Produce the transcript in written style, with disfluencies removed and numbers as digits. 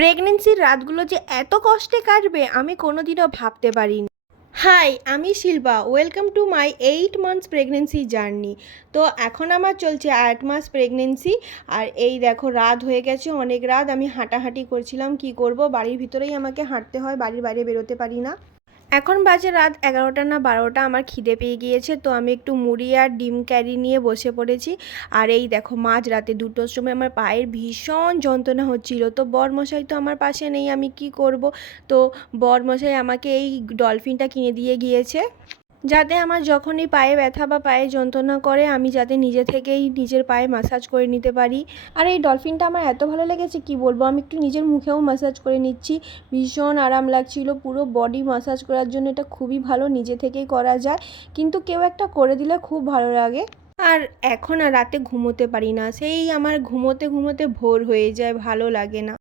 প্রেগনেন্সির রাতগুলো যে এত কষ্টে কাটবে আমি কোনোদিনও ভাবতে পারিনি। হাই, আমি Shilpa. Welcome to my 8 months pregnancy journey. তো এখন আমার চলছে 8 মাস প্রেগনেন্সি। আর এই দেখো, রাত হয়ে গেছে, অনেক রাত। আমি হাঁটাহাঁটি করছিলাম, কি করব, বাড়ির ভিতরেই আমাকে হাঁটতে হয়, বাড়ির বাইরে বেরোতে পারি না। এখন বাজে রাত 11টা না 12টা। আমার খিদে পেয়ে গিয়েছে, তো আমি একটু মুড়ি আর ডিম ক্যারি নিয়ে বসে পড়েছি। আর এই দেখো, মাঝরাতে 2টোর সময় আমার পায়ের ভীষণ যন্ত্রণা হচ্ছিল। তো বরমশাই তো আমার পাশে নেই, আমি কি করব। তো বরমশাই আমাকে এই ডলফিনটা কিনে দিয়ে গিয়েছে, যাতে আমার যখনই পায়ে ব্যথা বা পায়ে যন্ত্রণা করে আমি যাতে নিজে থেকেই নিজের পায়ে ম্যাসাজ করে নিতে পারি। আর এই ডলফিনটা আমার এত ভালো লেগেছে কি বলবো। আমি একটু নিজের মুখেও ম্যাসাজ করে নিচ্ছি, ভীষণ আরাম লাগছিল। পুরো বডি ম্যাসাজ করার জন্য এটা খুবই ভালো, নিজে থেকেই করা যায়, কিন্তু কেউ একটা করে দিলে খুব ভালো লাগে। আর এখন আর রাতে ঘুমোতে পারি না, সেই আমার ঘুমোতে ঘুমোতে ভোর হয়ে যায়, ভালো লাগে না।